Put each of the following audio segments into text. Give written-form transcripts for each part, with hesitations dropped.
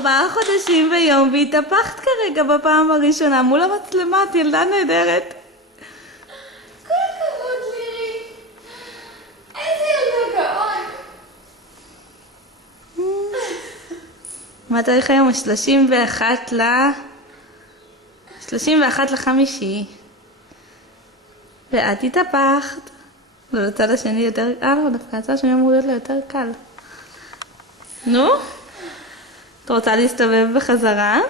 4 חודשים ויום והתהפכת כרגע בפעם הראשונה מול המצלמה, את ילדה נהדרת. כל הכבוד לירי. איזה ילדה גאון. מה תאריך היום? 31 לחמישי. ואת התהפכת. לא, לצד השני יותר... לא, דווקא הצד השני אמור להיות לו יותר קל. נו? את רוצה להסתובב בחזרה?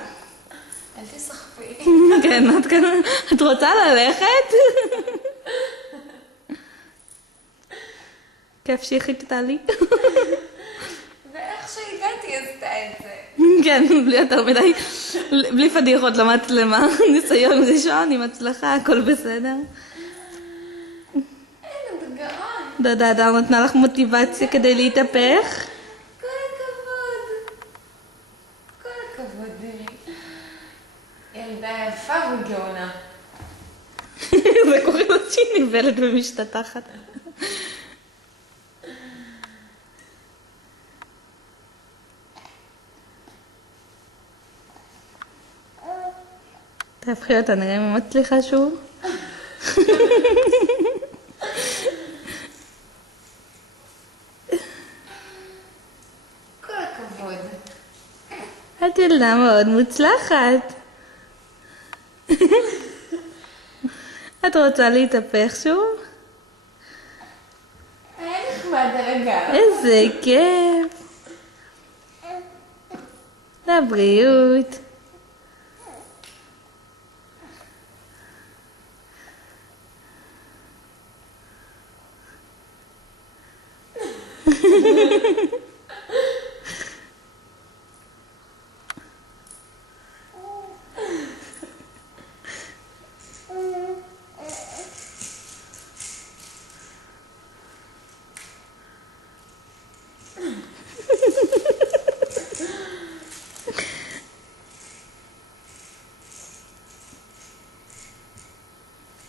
אל תסחפי. כן, את רוצה ללכת? כיף שהיא חיכתה לי. ואיך שהגעתי עשתה את זה. כן, בלי יותר מדי, בלי פדיחות למצלמה. ניסיון ראשון עם הצלחה, הכל בסדר. אין, את גאון. דודה הדר נתנה לך מוטיבציה כדי להתהפך? כל הכבוד. כל הכבוד לירי. ילדה יפה וגאונה. זה קוראים לו שהיא ניבלת ומשתתחת. תהפכי אותה, נראה אם היא מצליחה שוב. כל הכבוד. את ילדה מאוד מוצלחת. את רוצה להתהפך שוב? היה נחמד הרגע. איזה כיף. לבריאות.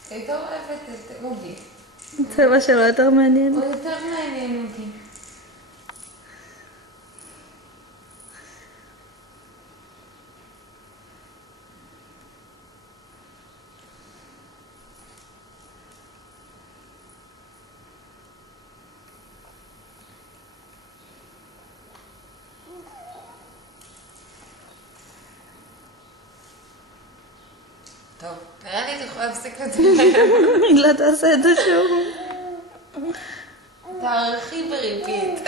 היית אוהבת את אוגי. צבע שלו יותר מעניין. הוא יותר מעניין אותי. טוב, נראה לי את יכולה להפסיק לדבר. לא תעשה את זה שוב. תערכי בריבית.